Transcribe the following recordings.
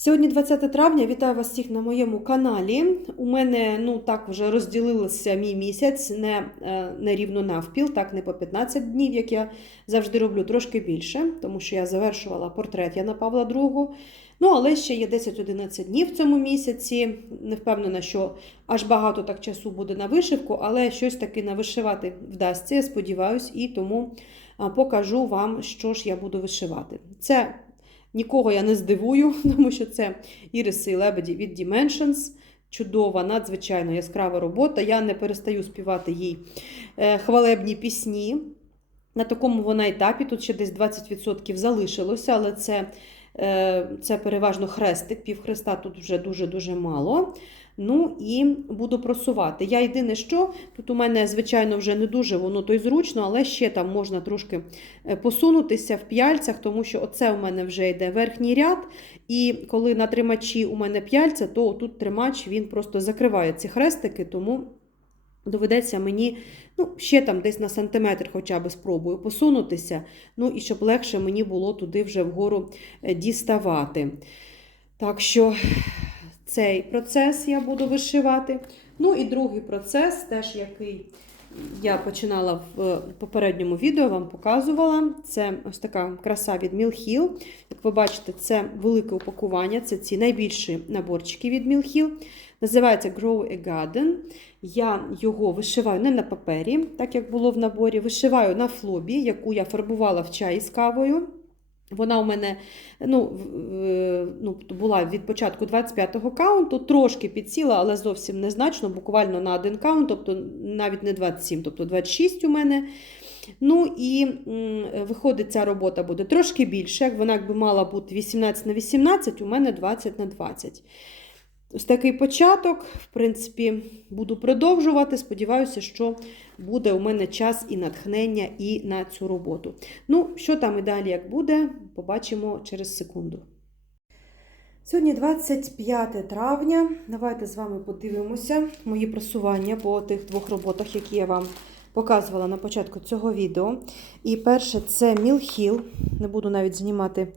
Сьогодні 20 травня, вітаю вас всіх на моєму каналі. У мене ну так вже розділився мій місяць не, е, не рівно навпіл, так не по 15 днів, як я завжди роблю, трошки більше, тому що я завершувала портрет Яна Павла II. Ну, але ще є 10-11 днів в цьому місяці. Не впевнена, що аж багато так часу буде на вишивку, але щось таки навишивати вдасться, я сподіваюся, і тому покажу вам, що ж я буду вишивати. Це Нікого я не здивую, тому що це іриси і лебеді від Dimensions. Чудова, надзвичайно яскрава робота. Я не перестаю співати їй е, хвалебні пісні. На такому вона етапі, тут ще десь 20% залишилося, але це, е, це переважно хрестик, півхреста тут вже дуже-дуже мало. Ну і буду просувати. Я єдине, що тут у мене, звичайно, вже не дуже воно то й зручно, але ще там можна трошки е, посунутися в п'яльцях, тому що оце у мене вже йде верхній ряд. І коли на тримачі у мене п'яльця, то тут тримач він просто закриває ці хрестики, тому доведеться мені ну, ще там десь на сантиметр хоча б спробую посунутися, ну і щоб легше мені було туди вже вгору е, діставати. Так що цей процес я буду вишивати. Ну і другий процес, теж який я починала в попередньому відео, вам показувала. Це ось така краса від Hill. Як ви бачите, це велике упакування, це ці найбільші наборчики від Hill. Називається Grow a Garden. Я його вишиваю не на папері, так як було в наборі. Вишиваю на флобі, яку я фарбувала в чаї з кавою. Вона у мене ну, ну, була від початку 25-го каунту, трошки підсіла, але зовсім незначно, буквально на один каунт, тобто навіть не 27, тобто 26 у мене. Ну і виходить, ця робота буде трошки більше. Вона якби мала бути 18 на 18, у мене 20 на 20. Ось такий початок, в принципі, буду продовжувати. Сподіваюся, що буде у мене час і натхнення і на цю роботу. Ну, що там і далі як буде, побачимо через секунду. Сьогодні 25 травня. Давайте з вами подивимося мої просування по тих двох роботах, які я вам показувала на початку цього відео. І перше це Мілхіл. Не буду навіть знімати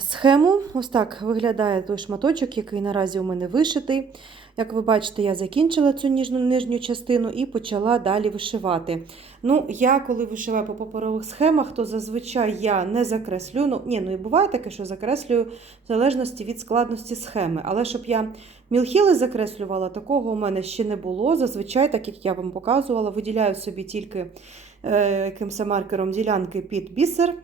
схему. Ось так виглядає той шматочок, який наразі у мене вишитий. Як ви бачите, я закінчила цю ніжну нижню частину і почала далі вишивати. Ну, я коли вишиваю по паперових схемах, то зазвичай я не закреслюю. Ну, ні, ну і буває таке, що закреслюю в залежності від складності схеми. Але щоб я мілхіли закреслювала, такого у мене ще не було. Зазвичай, так як я вам показувала, виділяю собі тільки е, якимось маркером ділянки під бісер.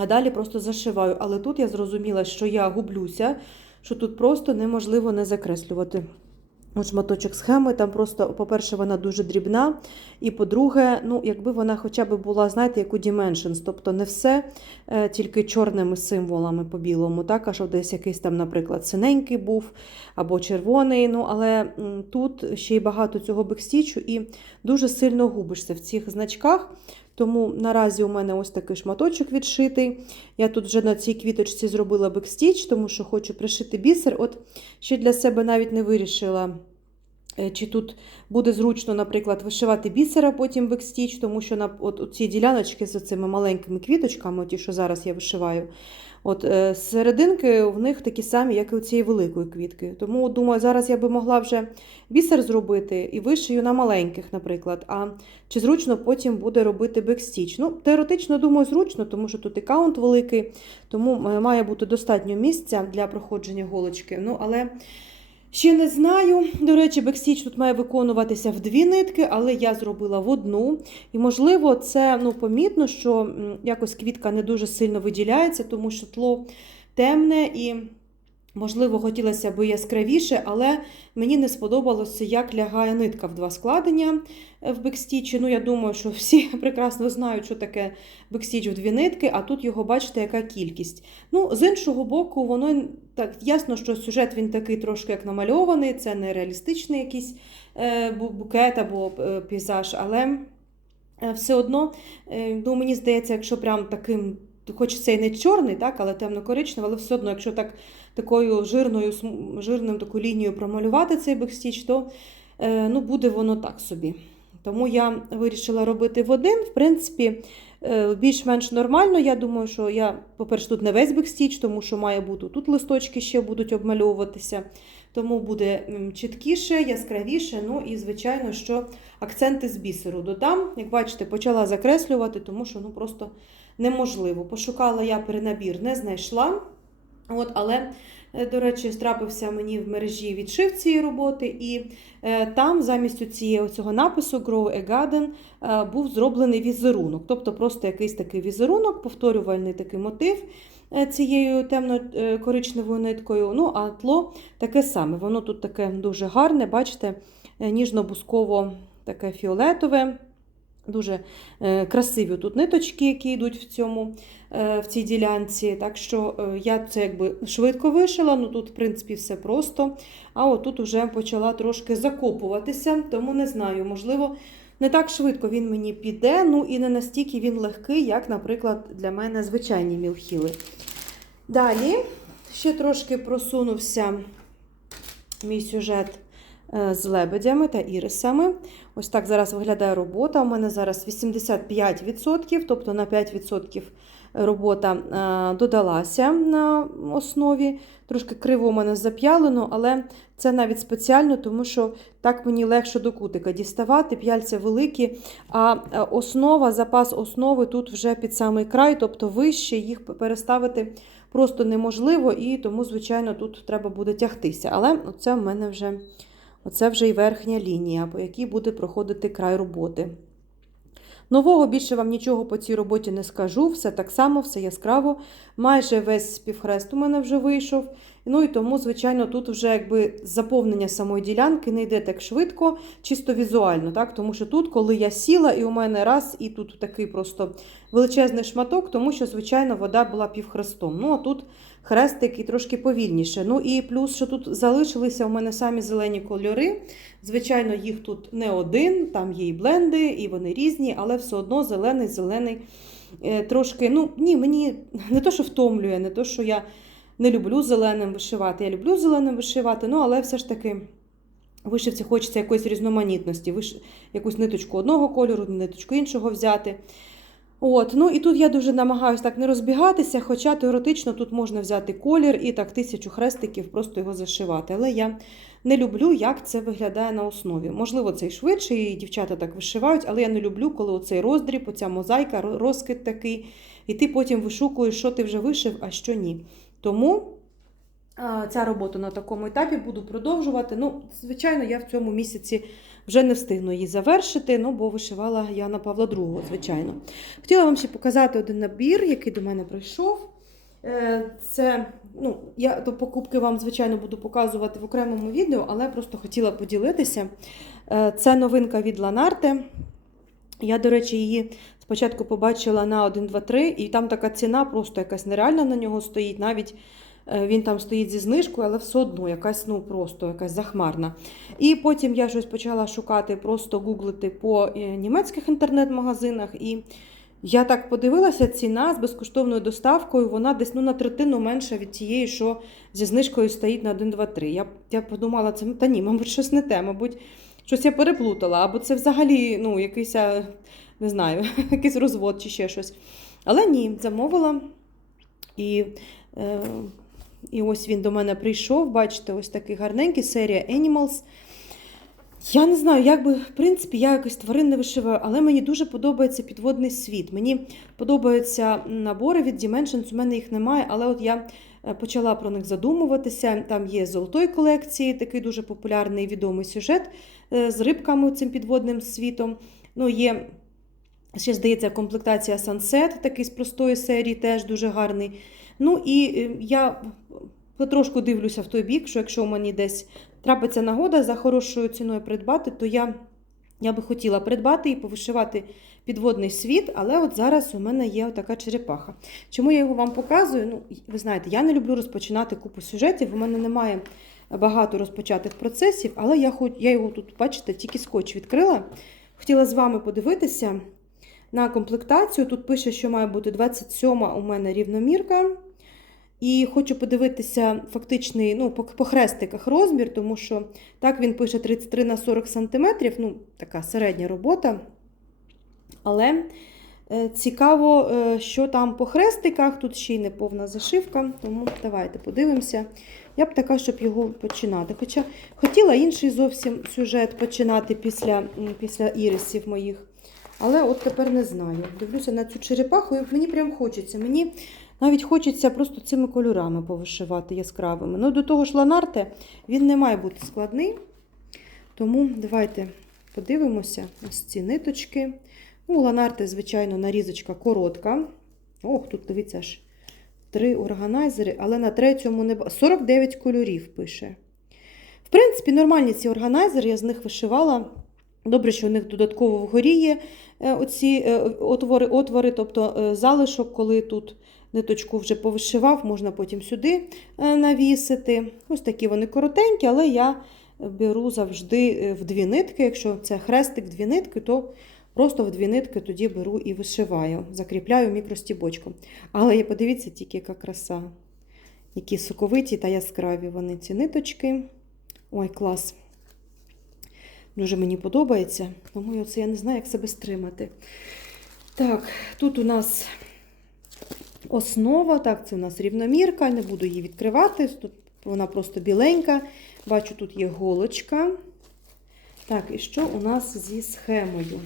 А далі просто зашиваю. Але тут я зрозуміла, що я гублюся, що тут просто неможливо не закреслювати. От шматочок схеми, там просто, по-перше, вона дуже дрібна. І по-друге, ну, якби вона хоча б була, знаєте, як у Dimensions, тобто не все е, тільки чорними символами по білому, так, а що десь якийсь там, наприклад, синенький був або червоний. ну, Але тут ще й багато цього бекстічу і дуже сильно губишся в цих значках. Тому наразі у мене ось такий шматочок відшитий. Я тут вже на цій квіточці зробила бекстіч, тому що хочу пришити бісер. От ще для себе навіть не вирішила, чи тут буде зручно, наприклад, вишивати бісера, потім бекстіч, тому що на от, ці діляночки з цими маленькими квіточками, ті, що зараз я вишиваю, от е, серединки в них такі самі, як і у цієї великої квітки. Тому думаю, зараз я би могла вже бісер зробити і вишию на маленьких, наприклад. А чи зручно потім буде робити бекстіч? Ну, теоретично, думаю, зручно, тому що тут і каунт великий, тому має бути достатньо місця для проходження голочки. Ну, але ще не знаю. До речі, бексіч тут має виконуватися в дві нитки, але я зробила в одну. І, можливо, це ну, помітно, що якось квітка не дуже сильно виділяється, тому що тло темне і. Можливо, хотілося б яскравіше, але мені не сподобалося, як лягає нитка в два складення в бекстічі. Ну, я думаю, що всі прекрасно знають, що таке бекстіч в дві нитки, а тут його, бачите, яка кількість. Ну, З іншого боку, воно так ясно, що сюжет він такий трошки як намальований, це не реалістичний якийсь е, букет або е, пейзаж, але е, все одно, ну, мені здається, якщо прям таким. Хоч це і не чорний, так, але темно-коричневий, але все одно, якщо так такою жирною жирною таку лінією промалювати цей бекстіч, то ну, буде воно так собі. Тому я вирішила робити в один. В принципі, е, більш-менш нормально. Я думаю, що я, по-перше, тут не весь бекстіч, тому що має бути тут листочки ще будуть обмальовуватися. Тому буде чіткіше, яскравіше. Ну і, звичайно, що акценти з бісеру додам. Як бачите, почала закреслювати, тому що ну, просто неможливо. Пошукала я перенабір, не знайшла. От, але, е, до речі, трапився мені в мережі відшив цієї роботи, і е, там замість цієї цього напису Grow a Garden е, був зроблений візерунок. Тобто просто якийсь такий візерунок, повторювальний такий мотив цією темно-коричневою ниткою. Ну, а тло таке саме. Воно тут таке дуже гарне, бачите, ніжно-бусково таке фіолетове. Дуже е, красиві тут ниточки, які йдуть в цьому е, в цій ділянці. Так що е, я це якби швидко вишила, ну тут, в принципі, все просто. А отут вже почала трошки закопуватися, тому не знаю, можливо, не так швидко він мені піде, ну і не настільки він легкий, як, наприклад, для мене звичайні мілхіли. Далі ще трошки просунувся мій сюжет з лебедями та ірисами. Ось так зараз виглядає робота. У мене зараз 85%, тобто на 5% робота е, додалася на основі. Трошки криво у мене зап'ялено, але це навіть спеціально, тому що так мені легше до кутика діставати. П'яльця великі, а е, основа, запас основи тут вже під самий край, тобто вище їх переставити просто неможливо, і тому, звичайно, тут треба буде тягтися. Але це в мене вже. Оце вже і верхня лінія, по якій буде проходити край роботи. Нового більше вам нічого по цій роботі не скажу, все так само, все яскраво. Майже весь співхрест у мене вже вийшов. Ну і тому, звичайно, тут вже якби заповнення самої ділянки не йде так швидко, чисто візуально. так? Тому що тут, коли я сіла, і у мене раз, і тут такий просто величезний шматок, тому що, звичайно, вода була півхрестом. Ну, а тут хрестик трошки повільніше. Ну і плюс, що тут залишилися у мене самі зелені кольори. Звичайно, їх тут не один, там є і бленди, і вони різні, але все одно зелений, зелений. Е, Трошки, ну ні, мені не то, що втомлює, не то, що я не люблю зеленим вишивати. Я люблю зеленим вишивати, ну але все ж таки. Вишивці хочеться якоїсь різноманітності, якусь ниточку одного кольору, ниточку іншого взяти. От, ну І тут я дуже намагаюся так не розбігатися, хоча теоретично тут можна взяти колір і так тисячу хрестиків, просто його зашивати. Але я не люблю, як це виглядає на основі. Можливо, це і швидше, і дівчата так вишивають, але я не люблю, коли оцей роздріб, оця мозаїка, розкид такий, і ти потім вишукуєш, що ти вже вишив, а що ні. Тому ця робота на такому етапі буду продовжувати. Ну, Звичайно, я в цьому місяці вже не встигну її завершити, ну, бо вишивала Яна Павла II, звичайно. Хотіла вам ще показати один набір, який до мене прийшов. Е, Це, ну, я до покупки вам, звичайно, буду показувати в окремому відео, але просто хотіла поділитися. Е, Це новинка від Ланарте. Я, до речі, її спочатку побачила на 1, 2, 3, і там така ціна просто якась нереальна на нього стоїть. Навіть він там стоїть зі знижкою, але все одно якась ну просто якась захмарна. І потім я щось почала шукати, просто гуглити по е, німецьких інтернет-магазинах. І я так подивилася, ціна з безкоштовною доставкою, вона десь ну, на третину менша від тієї, що зі знижкою стоїть на 1, 2, 3. Я, я подумала, це та ні, мабуть, щось не те, мабуть, щось я переплутала, або це взагалі ну, якийсь, не знаю, якийсь розвод чи ще щось. Але ні, замовила. І, е, і ось він до мене прийшов. Бачите, ось такий гарненький серія Animals. Я не знаю, як би, в принципі, я якось тварин не вишиваю, але мені дуже подобається підводний світ. Мені подобаються набори від Dimensions, у мене їх немає, але от я е, почала про них задумуватися. Там є золотої колекції, такий дуже популярний відомий сюжет е, з рибками цим підводним світом. Ну, є, ще здається, комплектація Sunset, такий з простої серії, теж дуже гарний. Ну і е, я потрошку дивлюся в той бік, що якщо у мені десь трапиться нагода за хорошою ціною придбати, то я, я би хотіла придбати і повишивати підводний світ, але от зараз у мене є така черепаха. Чому я його вам показую? Ну, ви знаєте, я не люблю розпочинати купу сюжетів, у мене немає багато розпочатих процесів, але я, я його тут, бачите, тільки скотч відкрила. Хотіла з вами подивитися на комплектацію. Тут пише, що має бути 27 у мене рівномірка. І хочу подивитися фактичний, ну, по, хрестиках розмір, тому що так він пише 33 на 40 см, ну, така середня робота. Але е, цікаво, е, що там по хрестиках, тут ще й не повна зашивка, тому давайте подивимося. Я б така, щоб його починати. Хоча хотіла інший зовсім сюжет починати після, після ірисів моїх. Але от тепер не знаю. Дивлюся на цю черепаху, і мені прям хочеться. Мені навіть хочеться просто цими кольорами повишивати яскравими. Ну, до того ж, ланарте, він не має бути складний. Тому давайте подивимося ось ці ниточки. Ну, у ланарти, звичайно, нарізочка коротка. Ох, тут дивіться аж три органайзери, але на третьому не 49 кольорів пише. В принципі, нормальні ці органайзери, я з них вишивала. Добре, що у них додатково вгорі є е, оці е, отвори, отвори, тобто е, залишок, коли тут ниточку вже повишивав, можна потім сюди е, навісити. Ось такі вони коротенькі, але я беру завжди е, в дві нитки. Якщо це хрестик дві нитки, то просто в дві нитки тоді беру і вишиваю, закріпляю мікростібочком. Але подивіться тільки, яка краса. Які соковиті та яскраві вони ці ниточки. Ой, клас. Дуже мені подобається, тому оце я не знаю, як себе стримати. Так, тут у нас основа, так, це у нас рівномірка, не буду її відкривати. Тут вона просто біленька. Бачу, тут є голочка. Так, і що у нас зі схемою?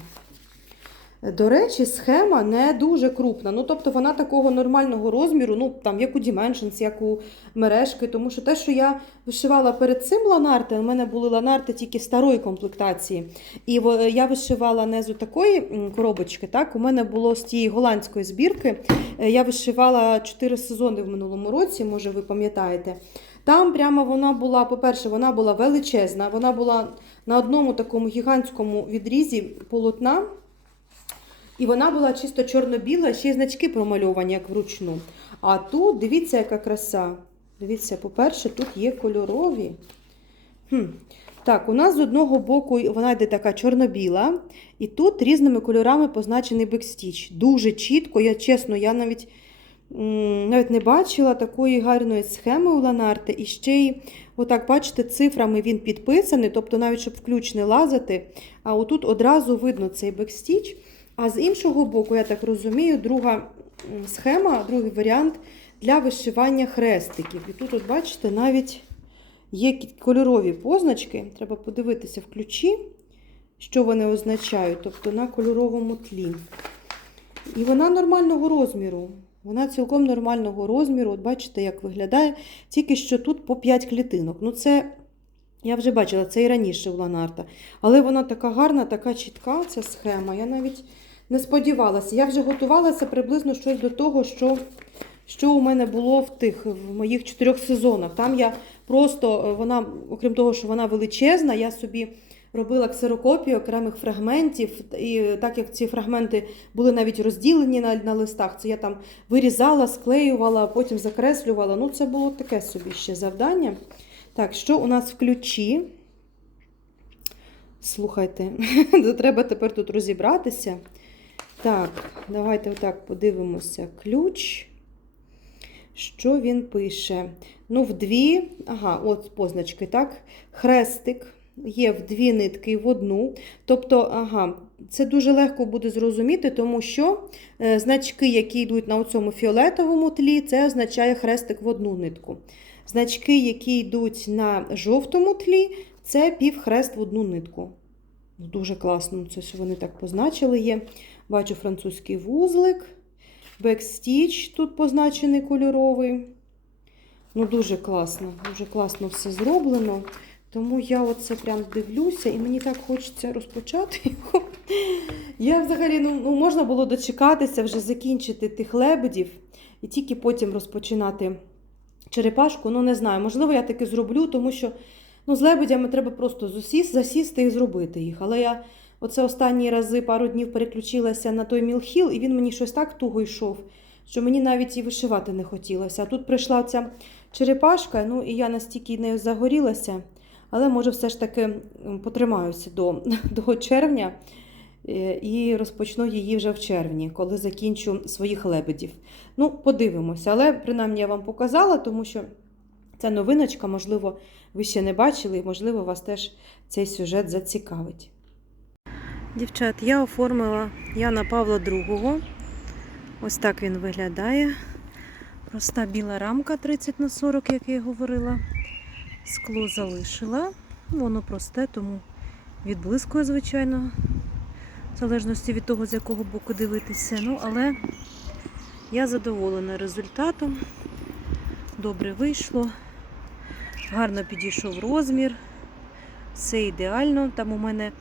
До речі, схема не дуже крупна. Ну, тобто вона такого нормального розміру, ну, там, як у Dimensions, як у мережки. Тому що те, що я вишивала перед цим ланарти, у мене були ланарти тільки старої комплектації. І я вишивала не з такої коробочки. так, У мене було з тієї голландської збірки. Е, Я вишивала 4 сезони в минулому році, може, ви пам'ятаєте. Там прямо вона була, по-перше, вона була величезна, вона була на одному такому гігантському відрізі полотна. І вона була чисто чорно-біла, ще й значки промальовані, як вручну. А тут, дивіться, яка краса. Дивіться, по-перше, тут є кольорові. Хм. Так, у нас з одного боку вона йде така чорно-біла, і тут різними кольорами позначений бекстіч. Дуже чітко, я чесно, я навіть, навіть не бачила такої гарної схеми у Ланарте. І ще й, отак, бачите, цифрами він підписаний, тобто навіть щоб ключ не лазити. А отут одразу видно цей бекстіч. А з іншого боку, я так розумію, друга схема, другий варіант для вишивання хрестиків. І тут, от бачите, навіть є кольорові позначки. Треба подивитися в ключі, що вони означають, тобто на кольоровому тлі. І вона нормального розміру. Вона цілком нормального розміру. От бачите, як виглядає. Тільки що тут по 5 клітинок. Ну, це я вже бачила, це і раніше у Ланарта. Але вона така гарна, така чітка, ця схема. Я навіть не сподівалася. Я вже готувалася приблизно щось до того, що, що у мене було в тих в моїх чотирьох сезонах. Там я просто, е, вона, окрім того, що вона величезна, я собі робила ксерокопію окремих фрагментів. І так як ці фрагменти були навіть розділені на, на листах, це я там вирізала, склеювала, потім закреслювала. Ну, це було таке собі ще завдання. Так, що у нас в ключі? Слухайте, треба тепер тут розібратися. Так, давайте отак подивимося. Ключ. Що він пише? Ну, в дві, ага, от позначки, так? Хрестик є в дві нитки в одну. Тобто, ага, це дуже легко буде зрозуміти, тому що е, значки, які йдуть на цьому фіолетовому тлі, це означає хрестик в одну нитку. Значки, які йдуть на жовтому тлі, це півхрест в одну нитку. Ну, Дуже класно, це що вони так позначили є. Бачу французький вузлик, бекстіч тут позначений кольоровий. Ну, дуже класно, дуже класно все зроблено. Тому я оце прям дивлюся, і мені так хочеться розпочати його. Я взагалі ну, ну, можна було дочекатися, вже закінчити тих лебедів і тільки потім розпочинати черепашку. Ну, не знаю, можливо, я таки зроблю, тому що ну, з лебедями треба просто засіс- засісти і зробити їх. Але я оце останні рази пару днів переключилася на той мілхіл, і він мені щось так туго йшов, що мені навіть і вишивати не хотілося. Тут прийшла ця черепашка, ну і я настільки нею загорілася, але може все ж таки потримаюся до, до червня. Е, І розпочну її вже в червні, коли закінчу своїх лебедів. Ну, подивимося, але принаймні я вам показала, тому що ця новиночка, можливо, ви ще не бачили, і, можливо, вас теж цей сюжет зацікавить. Дівчат, я оформила Яна Павла II. Ось так він виглядає. Проста біла рамка 30 на 40, як я говорила. Скло залишила. Воно просте, тому відблискує, звичайно, залежності від того, з якого боку дивитися. Ну, але я задоволена результатом. Добре вийшло. Гарно підійшов розмір. Все ідеально. Там у мене,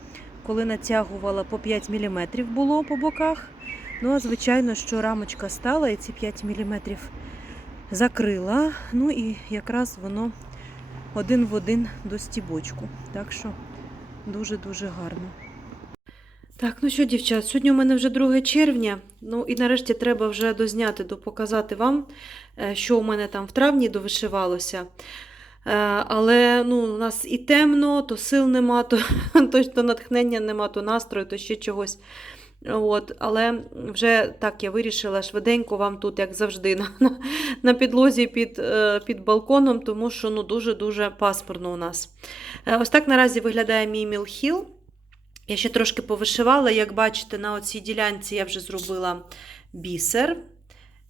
коли натягувала, по 5 мм було по боках. Ну, а звичайно, що рамочка стала і ці 5 мм закрила. Ну і якраз воно один в один до стібочку. Так що дуже-дуже гарно. Так, ну що, дівчат, сьогодні у мене вже 2 червня. Ну і нарешті треба вже дозняти, допоказати вам, е, що у мене там в травні довишивалося. Е, Але ну, у нас і темно, то сил нема, то, то, натхнення нема, то настрою, то ще чогось. От, але вже так я вирішила швиденько вам тут, як завжди, на, на, підлозі під, е, під балконом, тому що ну, дуже-дуже пасмурно у нас. Ось так наразі виглядає мій мілхіл. Я ще трошки повишивала, як бачите, на оцій ділянці я вже зробила бісер.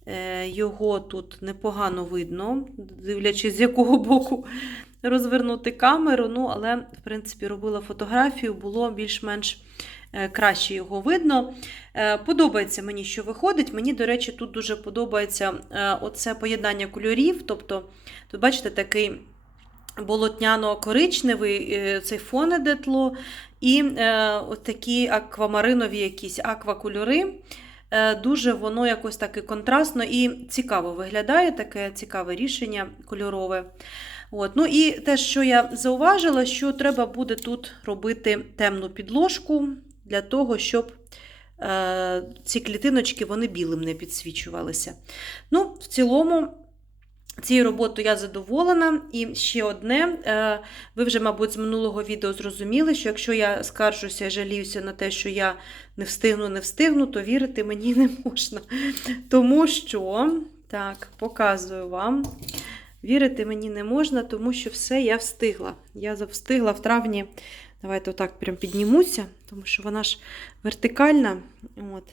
Е, Його тут непогано видно, дивлячись, з якого боку розвернути камеру. Ну, але, в принципі, робила фотографію, було більш-менш е, краще його видно. Е, Подобається мені, що виходить. Мені, до речі, тут дуже подобається оце поєднання кольорів. Тобто, тут, бачите, такий болотняно-коричневий цей фон іде і е, от такі аквамаринові якісь аквакольори. Е, Дуже воно якось таке контрастно і цікаво виглядає, таке цікаве рішення кольорове. От. Ну І те, що я зауважила, що треба буде тут робити темну підложку для того, щоб е, ці клітиночки вони білим не підсвічувалися. Ну, В цілому, цією роботою я задоволена. І ще одне, е, ви вже, мабуть, з минулого відео зрозуміли, що якщо я скаржуся, жаліюся на те, що я не встигну, не встигну, то вірити мені не можна. Тому що, так, показую вам. Вірити мені не можна, тому що все я встигла. Я встигла в травні. Давайте отак прям піднімуся, тому що вона ж вертикальна. От.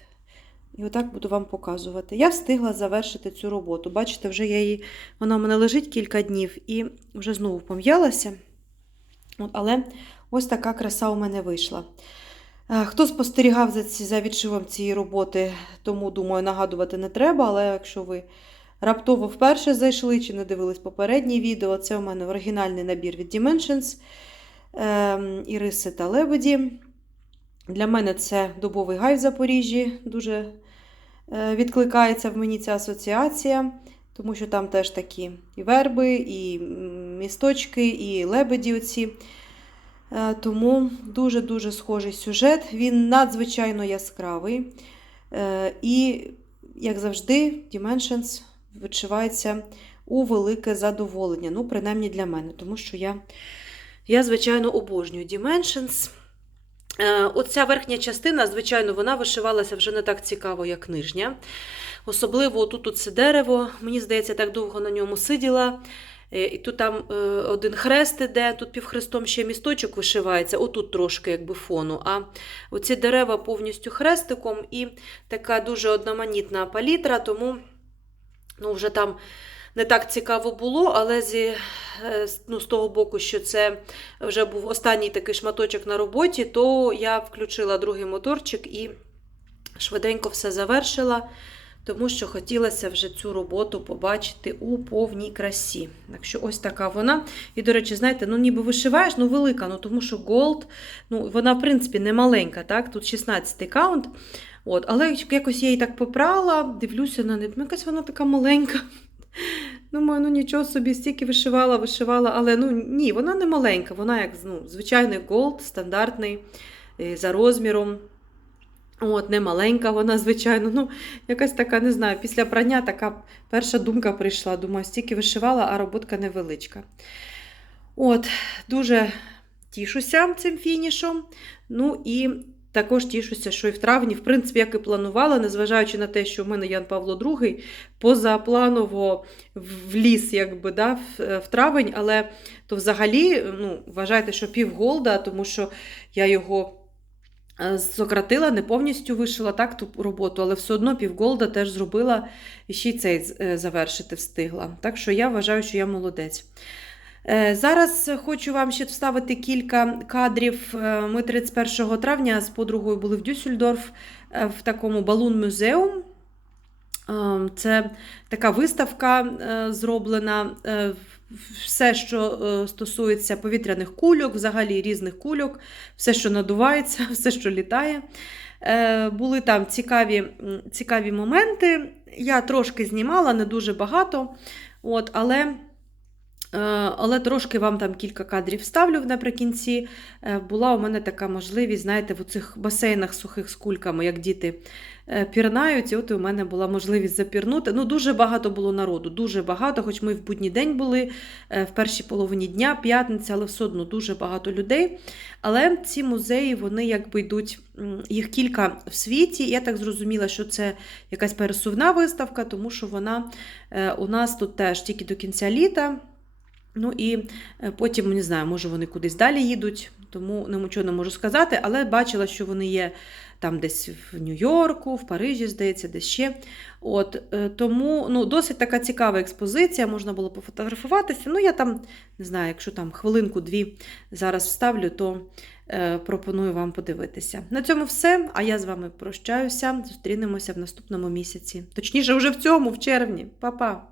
І отак буду вам показувати. Я встигла завершити цю роботу. Бачите, вже я її, вона в мене лежить кілька днів і вже знову пом'ялася. Але ось така краса у мене вийшла. Е, Хто спостерігав за, ці, за відшивом цієї роботи, тому, думаю, нагадувати не треба, але якщо ви раптово вперше зайшли чи не дивились попереднє відео, це у мене оригінальний набір від Dimensions е, Іриси та Лебеді. Для мене це дубовий гай в Запоріжжі. Дуже е, відкликається в мені ця асоціація, тому що там теж такі і верби, і місточки, і лебеді оці. Е, Тому дуже-дуже схожий сюжет. Він надзвичайно яскравий. Е, І, як завжди, Dimensions відчувається у велике задоволення. Ну, принаймні для мене, тому що я, я звичайно, обожнюю Dimensions. Е, Оця верхня частина, звичайно, вона вишивалася вже не так цікаво, як нижня. Особливо тут це дерево. Мені здається, так довго на ньому сиділа. Е, І тут там е, один хрест іде, тут півхрестом ще місточок вишивається, отут трошки якби фону. А оці дерева повністю хрестиком і така дуже одноманітна палітра, тому ну, вже там не так цікаво було, але зі, е, ну, з того боку, що це вже був останній такий шматочок на роботі, то я включила другий моторчик і швиденько все завершила, тому що хотілося вже цю роботу побачити у повній красі. Так що ось така вона. І, до речі, знаєте, ну ніби вишиваєш, ну велика, ну тому що Gold, ну вона, в принципі, не маленька, так? Тут 16 каунт. От, але якось я її так попрала, дивлюся на неї, ну, якась вона така маленька. Думаю, ну нічого собі, стільки вишивала, вишивала, але ну ні, вона не маленька, вона як ну, звичайний голд, стандартний, е, за розміром. От, не маленька вона, звичайно. Ну, якась така, не знаю, після прання така перша думка прийшла. Думаю, стільки вишивала, а роботка невеличка. От, дуже тішуся цим фінішом. Ну і також тішуся, що і в травні, в принципі, як і планувала, незважаючи на те, що в мене Ян Павло II позапланово вліз, якби, да, в, травень, але то взагалі ну, вважайте, що півголда, тому що я його е, сократила, не повністю вишила так ту роботу, але все одно півголда теж зробила і ще й цей е, завершити встигла. Так що я вважаю, що я молодець. Е, Зараз хочу вам ще вставити кілька кадрів. Е, Ми 31 травня з подругою були в Дюссельдорф е, в такому балун музеум. Це така виставка зроблена. Все, що стосується повітряних кульок, взагалі різних кульок, все, що надувається, все, що літає. Були там цікаві, цікаві моменти. Я трошки знімала, не дуже багато. От, але, але трошки вам там кілька кадрів ставлю наприкінці. Е, Була у мене така можливість, знаєте, в цих басейнах сухих з кульками, як діти е, пірнають, і от у мене була можливість запірнути. Ну, дуже багато було народу, дуже багато, хоч ми в будній день були е, в першій половині дня, п'ятниця, але все одно дуже багато людей. Але ці музеї, вони якби йдуть, їх кілька в світі. Я так зрозуміла, що це якась пересувна виставка, тому що вона е, у нас тут теж тільки до кінця літа. Ну і е, потім, не знаю, може вони кудись далі їдуть, тому нічого не можу сказати, але бачила, що вони є там десь в Нью-Йорку, в Парижі, здається, десь ще. От, е, тому ну, досить така цікава експозиція, можна було пофотографуватися. Ну, я там не знаю, якщо там хвилинку-дві зараз вставлю, то е, пропоную вам подивитися. На цьому все. А я з вами прощаюся. Зустрінемося в наступному місяці. Точніше, вже в цьому, в червні. Па-па!